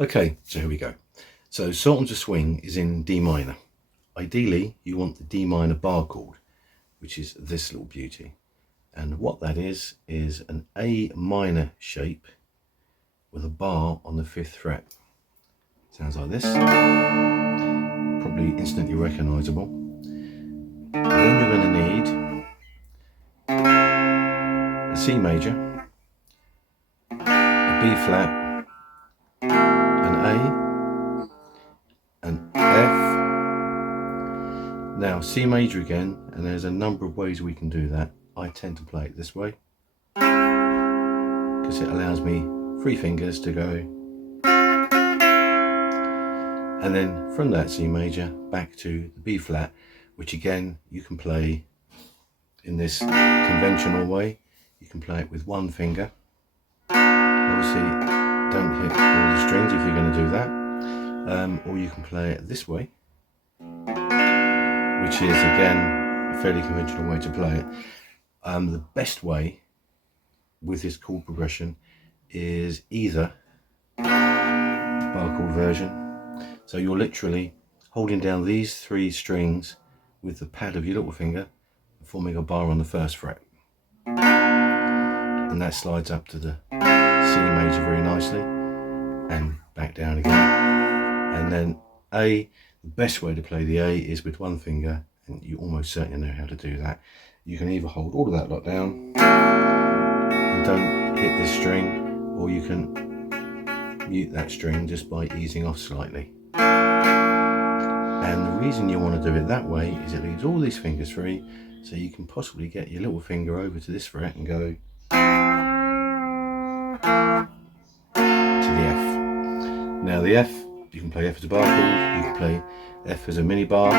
Okay, so here we go. So Sultans of Swing is in D minor. Ideally, you want the D minor bar chord, which is this little beauty. And what that is an A minor shape with a bar on the 5th fret. Sounds like this. Probably instantly recognizable. Then you're going to need a C major, a B flat, an A, an F. Now C major again, and there's a number of ways we can do that. I tend to play it this way because it allows me 3 fingers to go, and then from that C major back to the B flat, which again you can play in this conventional way. You can play it with 1 finger. Obviously don't hit all the strings if you're going to do that, or you can play it this way, which is again a fairly conventional way to play it. The best way with this chord progression is either bar chord version. So you're literally holding down these 3 strings with the pad of your little finger, forming a bar on the 1st fret. And that slides up to the C major very nicely and back down again. And then A, the best way to play the A is with 1 finger, and you almost certainly know how to do that. You can either hold all of that lot down and don't hit this string, or you can mute that string just by easing off slightly. And the reason you want to do it that way is it leaves all these fingers free, so you can possibly get your little finger over to this fret and go to the F. Now the F, you can play F as a bar chord, you can play F as a mini bar,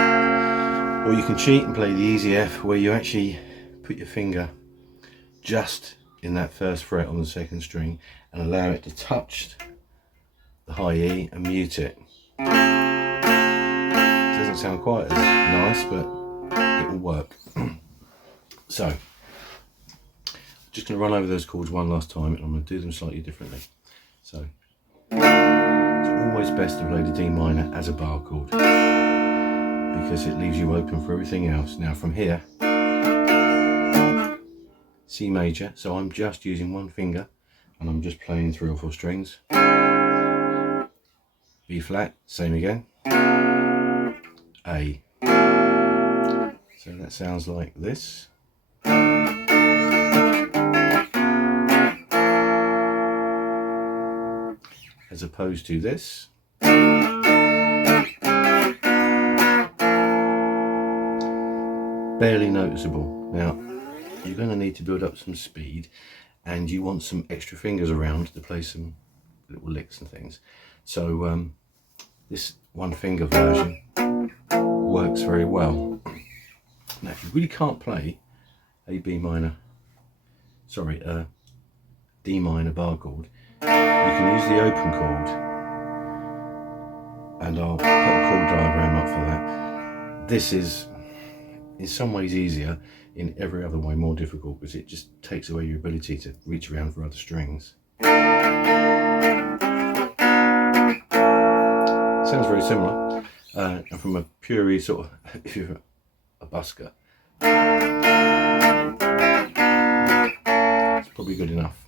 or you can cheat and play the easy F where you actually put your finger just in that 1st fret on the 2nd string and allow it to touch the high E and mute it. It doesn't sound quite as nice, but it will work. So, just going to run over those chords one last time, and I'm going to do them slightly differently. So, it's always best to play the D minor as a bar chord because it leaves you open for everything else. Now from here, C major, so I'm just using 1 finger and I'm just playing 3 or 4 strings. B flat, same again. A. So that sounds like this. As opposed to this. Barely noticeable. Now, you're going to need to build up some speed, and you want some extra fingers around to play some little licks and things. So this 1 finger version works very well. Now, if you really can't play a D minor bar chord, you can use the open chord, and I'll put a chord diagram up for that. This is in some ways easier, in every other way more difficult, because it just takes away your ability to reach around for other strings. Sounds very similar, and from a purely sort of, if you're a busker, it's probably good enough.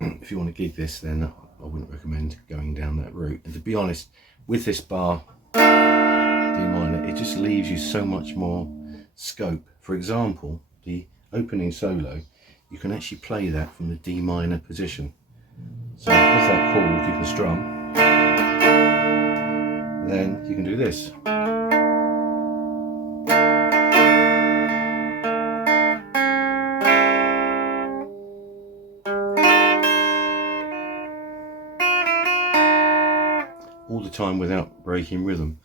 If you want to gig this, then I wouldn't recommend going down that route. And to be honest, with this bar D minor, it just leaves you so much more scope. For example, the opening solo, you can actually play that from the D minor position. So with that chord you can strum, then you can do this. All the time without breaking rhythm.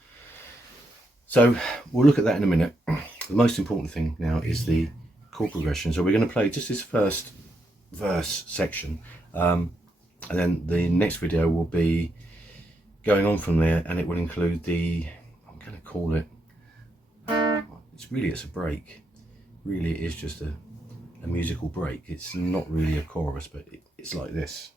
So we'll look at that in a minute. The most important thing now is the chord progression. So we're going to play just this first verse section, and then the next video will be going on from there, and it will include the, I'm going to call it, it's a break. Really it is just a musical break. It's not really a chorus, but it's like this.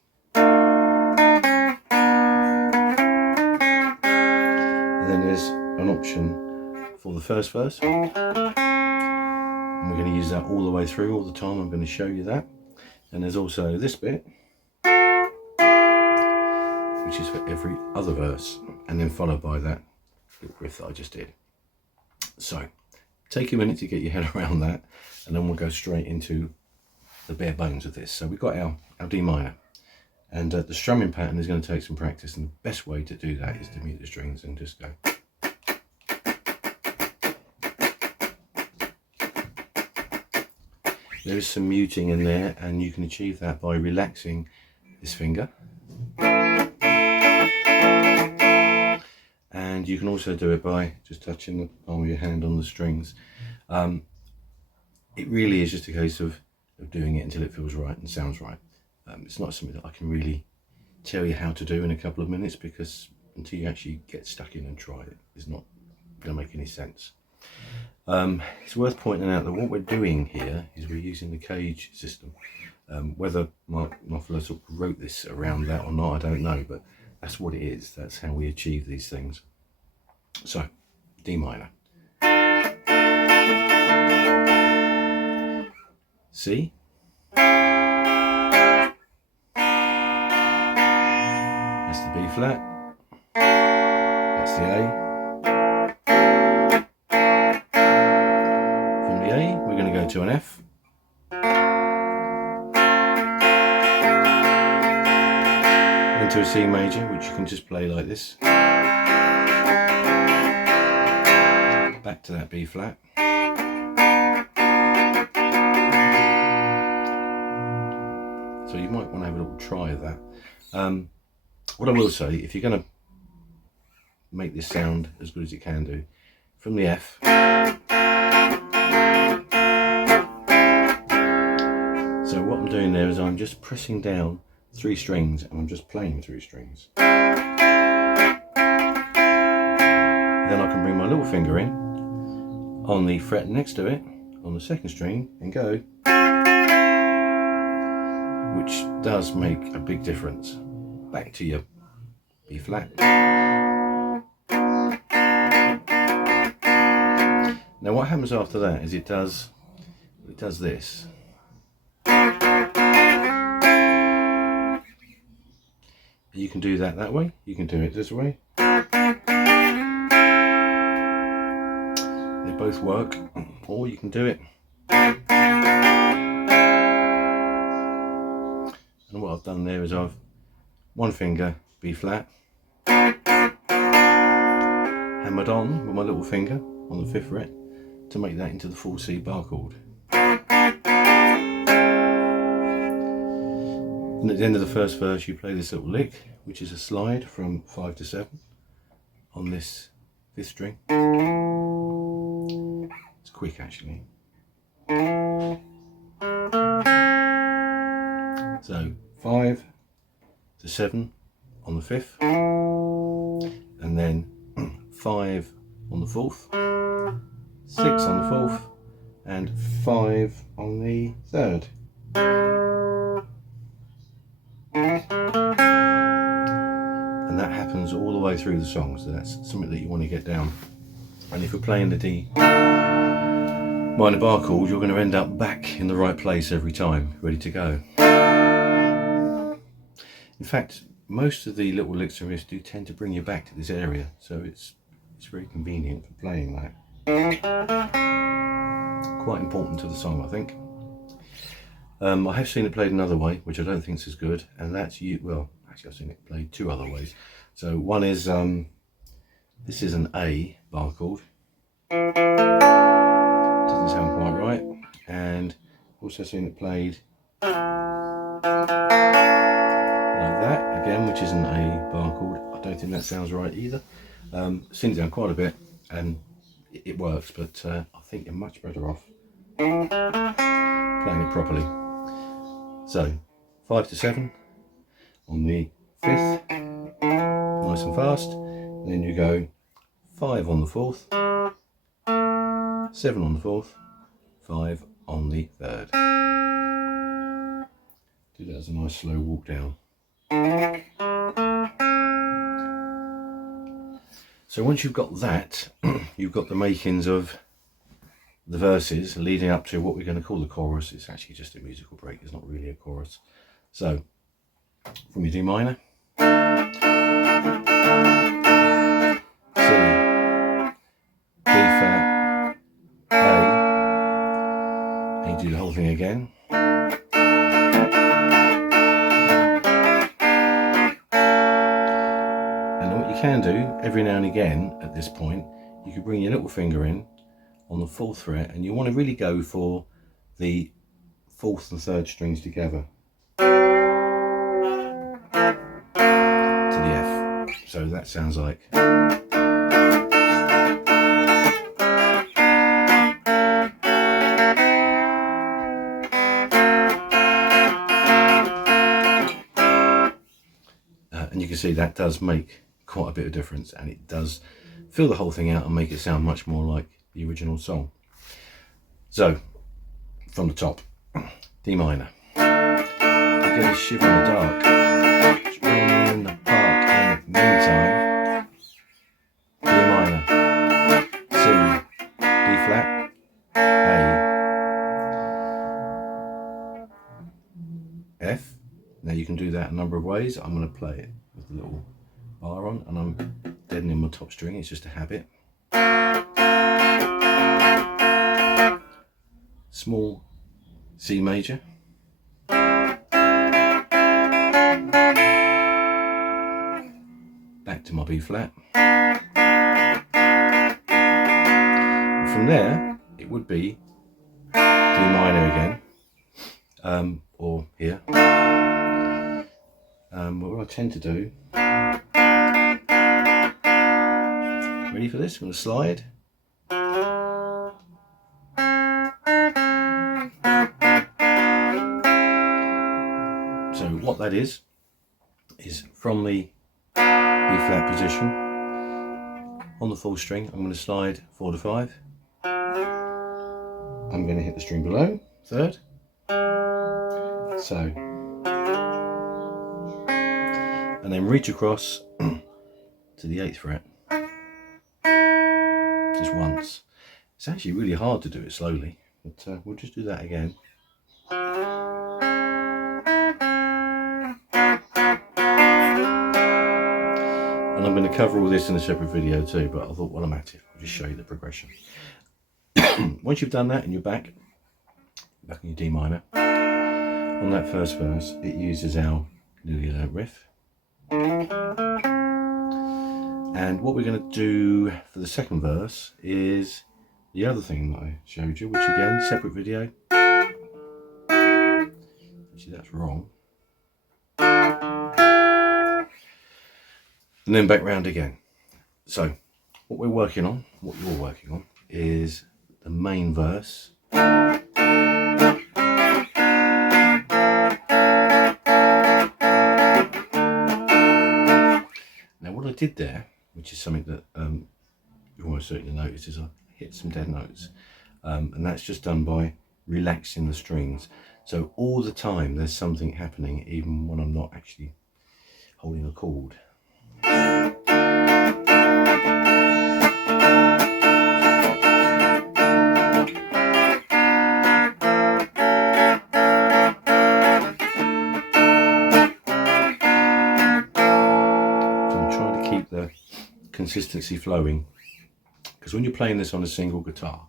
then there's an option for the first verse, and we're going to use that all the way through, all the time. I'm going to show you that. And there's also this bit, which is for every other verse, and then followed by that little riff that I just did. So take a minute to get your head around that, and then we'll go straight into the bare bones of this. So we've got our D minor, and the strumming pattern is going to take some practice, and the best way to do that is to mute the strings and just go. There is some muting in there, and you can achieve that by relaxing this finger. And you can also do it by just touching the palm of your hand on the strings. It really is just a case of doing it until it feels right and sounds right. It's not something that I can really tell you how to do in a couple of minutes, because until you actually get stuck in and try it, it's not going to make any sense. It's worth pointing out that what we're doing here is we're using the cage system. Whether my philosopher wrote this around that or not, I don't know, but that's what it is. That's how we achieve these things. So, D minor, C, that's the B flat, that's the A. From the A, we're going to go to an F, into a C major, which you can just play like this, back to that B flat, so you might want to have a little try of that. What I will say, if you're going to make this sound as good as it can do, from the F, so what I'm doing there is I'm just pressing down 3 strings, and I'm just playing 3 strings. Then I can bring my little finger in on the fret next to it, on the 2nd string, and go, which does make a big difference. Back to your B flat. Now what happens after that is it does this. You can do that way, you can do it this way. They both work, or you can do it. And what I've done there is I've one finger B flat, hammered on with my little finger on the 5th fret to make that into the full C bar chord. And at the end of the first verse you play this little lick, which is a slide from 5 to 7 on this 5th string. It's quick actually. So 5 to 7 on the 5th, and then 5 on the 4th, 6 on the 4th, and 5 on the 3rd. And that happens all the way through the song, so that's something that you want to get down. And if you're playing the D minor bar chord, you're going to end up back in the right place every time, ready to go. In fact, most of the little licks and riffs do tend to bring you back to this area, so it's very convenient for playing that. Quite important to the song, I think. I have seen it played another way, which I don't think is as good, and that's well, actually I've seen it played 2 other ways. So one is, this is an A bar chord. Doesn't sound quite right. And also seen it played like that, again, which is an A bar chord. I don't think that sounds right either. Seen it down quite a bit, and it works, but I think you're much better off playing it properly. So 5 to 7 on the 5th, nice and fast. Then you go 5 on the 4th, 7 on the 4th, 5 on the 3rd. Do that as a nice slow walk down. So once you've got that, you've got the makings of the verses leading up to what we're going to call the chorus. It's actually just a musical break, it's not really a chorus. So from your D minor, C, B flat, A, and you do the whole thing again. And what you can do every now and again at this point, you can bring your little finger in on the 4th fret, and you want to really go for the 4th and 3rd strings together to the F. So that sounds like. And you can see that does make quite a bit of difference, and it does fill the whole thing out and make it sound much more like the original song. So from the top, D minor. You get a shiver in the dark. It's raining in the park in the meantime. D minor, C, B flat, A, F. Now you can do that a number of ways. I'm going to play it with a little bar on, and I'm deadening my top string. It's just a habit. Small C major. Back to my B flat. And from there, it would be D minor again, or here. What I tend to do, ready for this? I'm going to slide. So what that is from the B flat position on the 4th string, I'm going to slide 4 to 5. I'm going to hit the string below, 3rd. So, and then reach across to the 8th fret, just once. It's actually really hard to do it slowly, but we'll just do that again. And I'm going to cover all this in a separate video too, but I thought while I'm at it, I'll just show you the progression. Once you've done that and you're back in your D minor, on that first verse, it uses our newly learnt riff. And what we're going to do for the second verse is the other thing that I showed you, which again, separate video. Actually, that's wrong. And then back round again. So what we're working on, what you're working on, is the main verse. Now what I did there, which is something that you almost certainly notice, is I hit some dead notes, and that's just done by relaxing the strings. So all the time there's something happening, even when I'm not actually holding a chord. So I'm trying to keep the consistency flowing, because when you're playing this on a single guitar,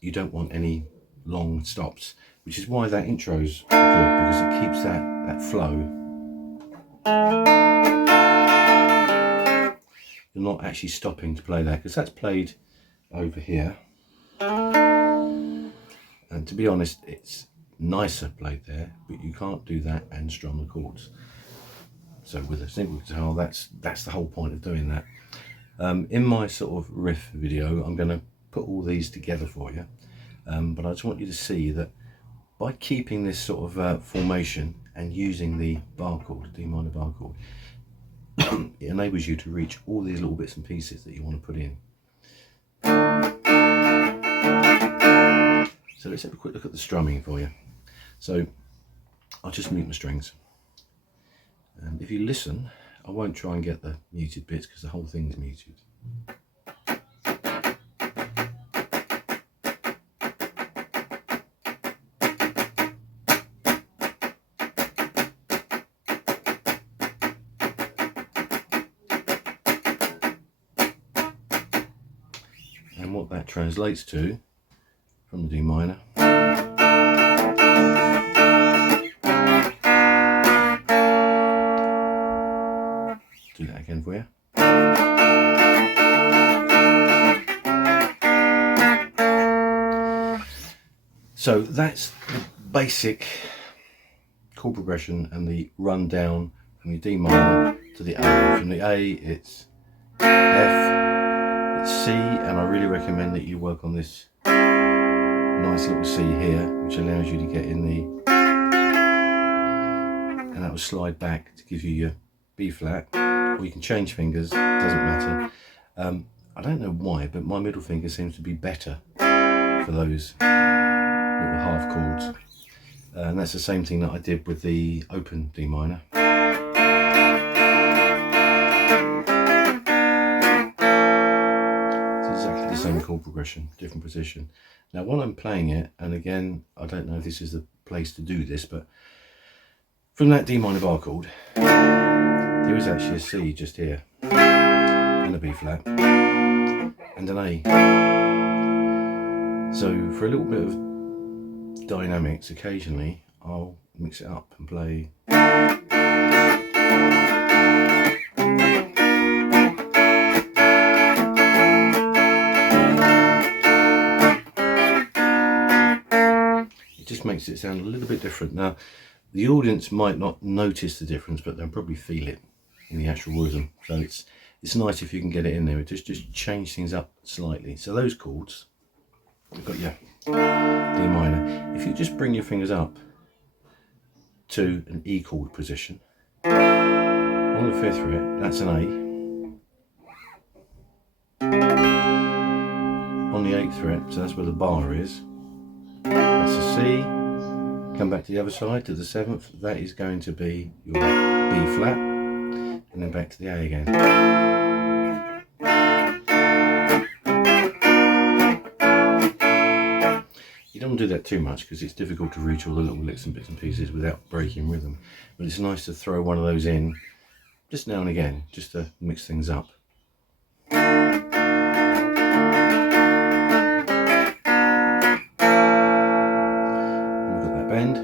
you don't want any long stops, which is why that intro's good, because it keeps that flow. You're not actually stopping to play that, because that's played over here, and to be honest, it's nicer played there, but you can't do that and strum the chords. So with a single guitar, that's the whole point of doing that. In my sort of riff video, I'm going to put all these together for you, but I just want you to see that by keeping this sort of formation and using the bar chord, D minor bar chord, it enables you to reach all these little bits and pieces that you want to put in. So let's have a quick look at the strumming for you. So I'll just mute my strings, and if you listen, I won't try and get the muted bits because the whole thing's muted. And what that translates to from the D minor do that again for you. So that's the basic chord progression and the rundown from your D minor to the A. From the A it's F, it's C, and I really recommend that you work on this nice little C here, which allows you to get in the, and that will slide back to give you your B flat, or you can change fingers, doesn't matter. I don't know why, but my middle finger seems to be better for those little half chords, and that's the same thing that I did with the open D minor. It's exactly the same chord progression, different position. Now while I'm playing it, and again I don't know if this is the place to do this, but from that D minor bar chord there is actually a C just here, and a B flat, and an A. So for a little bit of dynamics, occasionally I'll mix it up and play. It just makes it sound a little bit different. Now the audience might not notice the difference, but they'll probably feel it in the actual rhythm. So it's nice if you can get it in there. It just change things up slightly. So those chords, you've got your D minor. If you just bring your fingers up to an E chord position on the 5th fret, that's an A. On the 8th fret, so that's where the bar is, that's a C. Come back to the other side to the 7th, that is going to be your B flat, and then back to the A again. You don't want to do that too much because it's difficult to reach all the little licks and bits and pieces without breaking rhythm, but it's nice to throw one of those in just now and again, just to mix things up. Bend,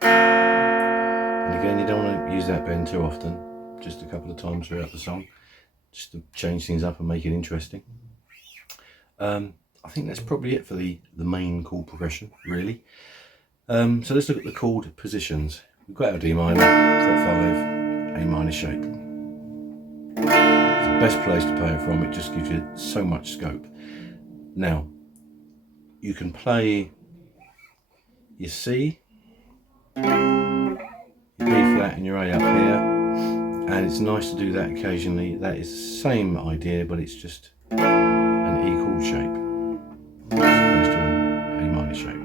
and again you don't want to use that bend too often, just a couple of times throughout the song, just to change things up and make it interesting. I think that's probably it for the main chord progression, really. So let's look at the chord positions. We've got our D minor, fret 5, A minor shape. It's the best place to play it from, it just gives you so much scope. Now you can play your C, your B flat and your A up here, and it's nice to do that occasionally. That is the same idea, but it's just an E chord shape as opposed to an A minor shape.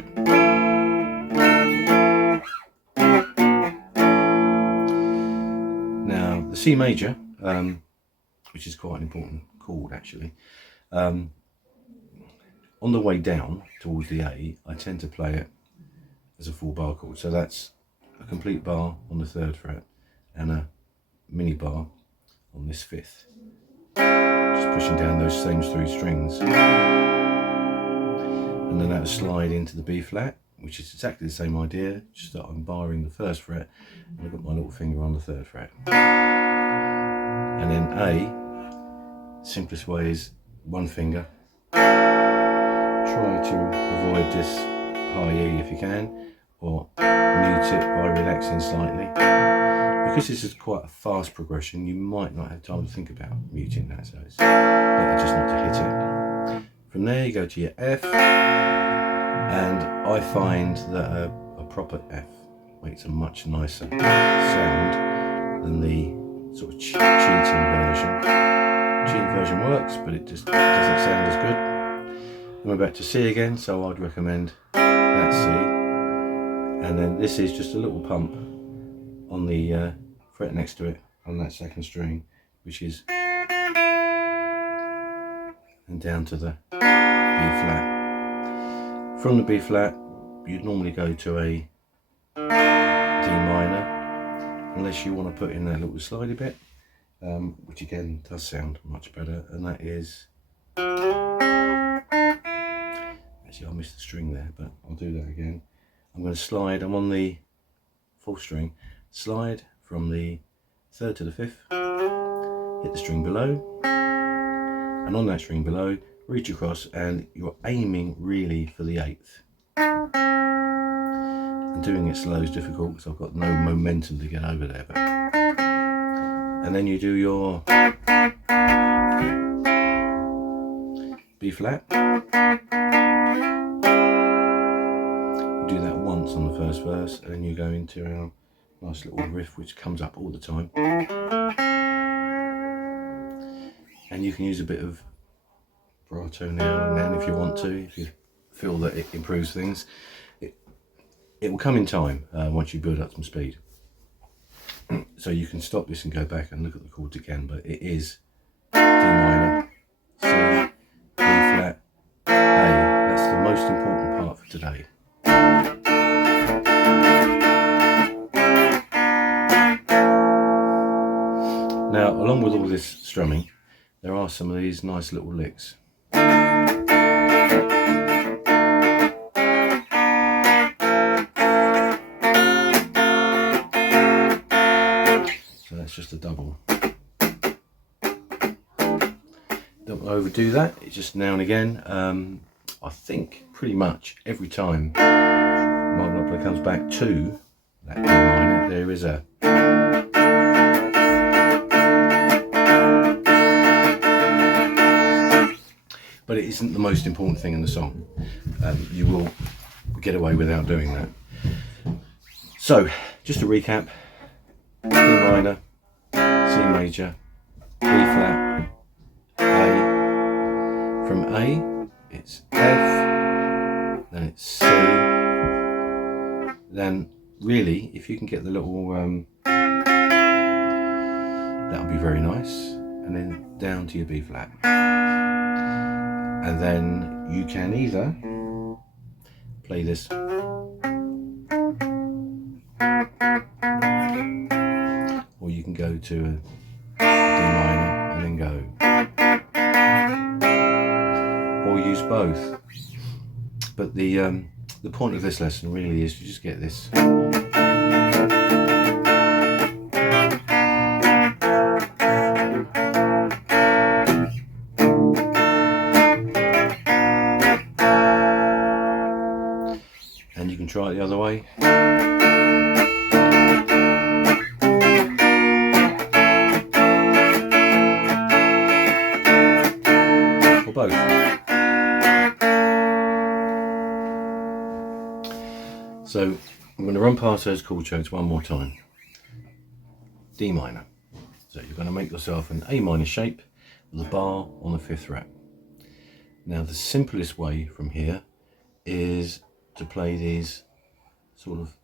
Now the C major, which is quite an important chord actually, on the way down towards the A, I tend to play it as a full bar chord. So that's a complete bar on the 3rd fret and a mini bar on this 5th. Just pushing down those same 3 strings. And then that'll slide into the B flat, which is exactly the same idea, just that I'm barring the 1st fret and I've got my little finger on the 3rd fret. And then A, simplest way is one finger. Try to avoid this high E if you can, or mute it by relaxing slightly. Because this is quite a fast progression, you might not have time to think about muting that, so it's better just not to hit it. From there you go to your F, and I find that a proper F makes a much nicer sound than the sort of cheating version. Cheating version works, but it just doesn't sound as good. And we're back to C again, so I'd recommend that C. And then this is just a little pump on the fret next to it on that second string, which is, and down to the B flat. From the B flat, you'd normally go to a D minor, unless you want to put in that little slidey bit, which again does sound much better, and that is, actually I missed the string there, but I'll do that again. I'm going to slide, I'm on the 4th string, slide from the 3rd to the 5th, hit the string below, and on that string below, reach across, and you're aiming really for the 8th. And doing it slow is difficult because I've got no momentum to get over there. But... and then you do your B flat. You do that once on the first verse, and then you go into our nice little riff which comes up all the time. And you can use a bit of vibrato now and then if you want to, if you feel that it improves things. It will come in time once you build up some speed. So you can stop this and go back and look at the chords again, but it is D minor, C, B flat, A. That's the most important part for today. Now, along with all this strumming, there are some of these nice little licks. So that's just a double. Don't overdo that, it's just now and again. I think pretty much every time my monopoly comes back to that D minor, there is a but it isn't the most important thing in the song. You will get away without doing that. So, just to recap, D minor, C major, B flat, A. From A, it's F, then it's C, then really, if you can get the little, that'll be very nice, and then down to your B flat. And then you can either play this or you can go to a D minor and then go, or use both. But the point of this lesson really is to just get this and you can try it the other way. Or both. So I'm going to run past those chord shapes one more time. D minor. So you're going to make yourself an A minor shape with a bar on the 5th fret. Now the simplest way from here is to play these sort of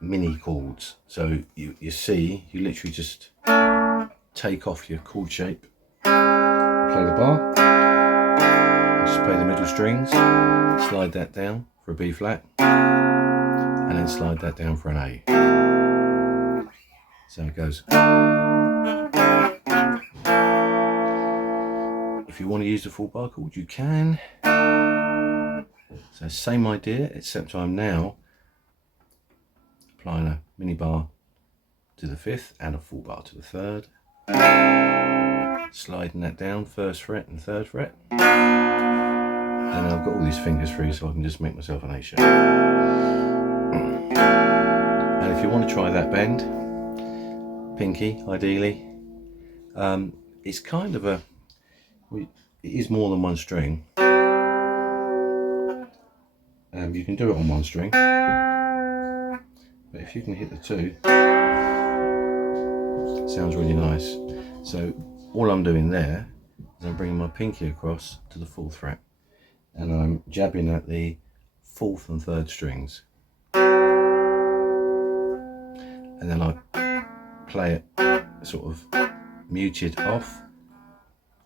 mini chords. So you see, you literally just take off your chord shape, play the bar, just play the middle strings, slide that down for a B flat, and then slide that down for an A. So it goes. If you want to use the full bar chord, you can. So same idea, except I'm now applying a mini bar to the 5th and a full bar to the 3rd. Sliding that down, 1st fret and 3rd fret. Then I've got all these fingers free so I can just make myself an A shape. And if you want to try that bend, pinky ideally, it's kind of a, it is more than one string. You can do it on one string, but if you can hit the 2, it sounds really nice. So all I'm doing there is I'm bringing my pinky across to the 4th fret and I'm jabbing at the 4th and 3rd strings, and then I play it sort of muted off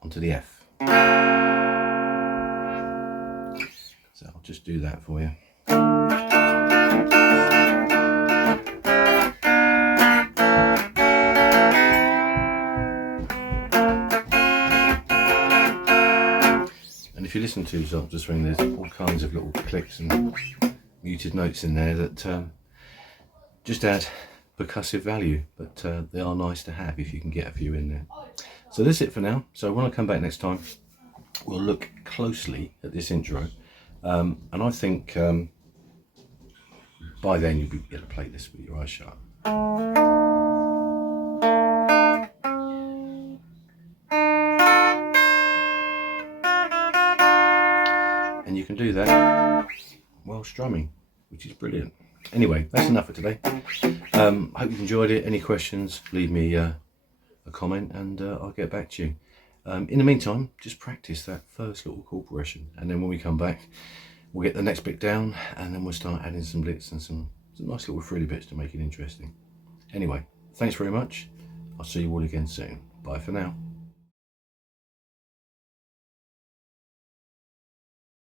onto the F. So I'll just do that for you. And if you listen to Sultans of Swing, there's all kinds of little clicks and muted notes in there that just add percussive value, but they are nice to have if you can get a few in there. So that's it for now. So when I come back next time, we'll look closely at this intro, and I think by then you'll be able to play this with your eyes shut. And you can do that while strumming, which is brilliant. Anyway, that's enough for today. Hope you've enjoyed it. Any questions, leave me a comment and I'll get back to you. In the meantime, just practice that first little chord progression, and then when we come back, we'll get the next bit down, and then we'll start adding some blitz and some nice little frilly bits to make it interesting. Anyway, thanks very much. I'll see you all again soon. Bye for now.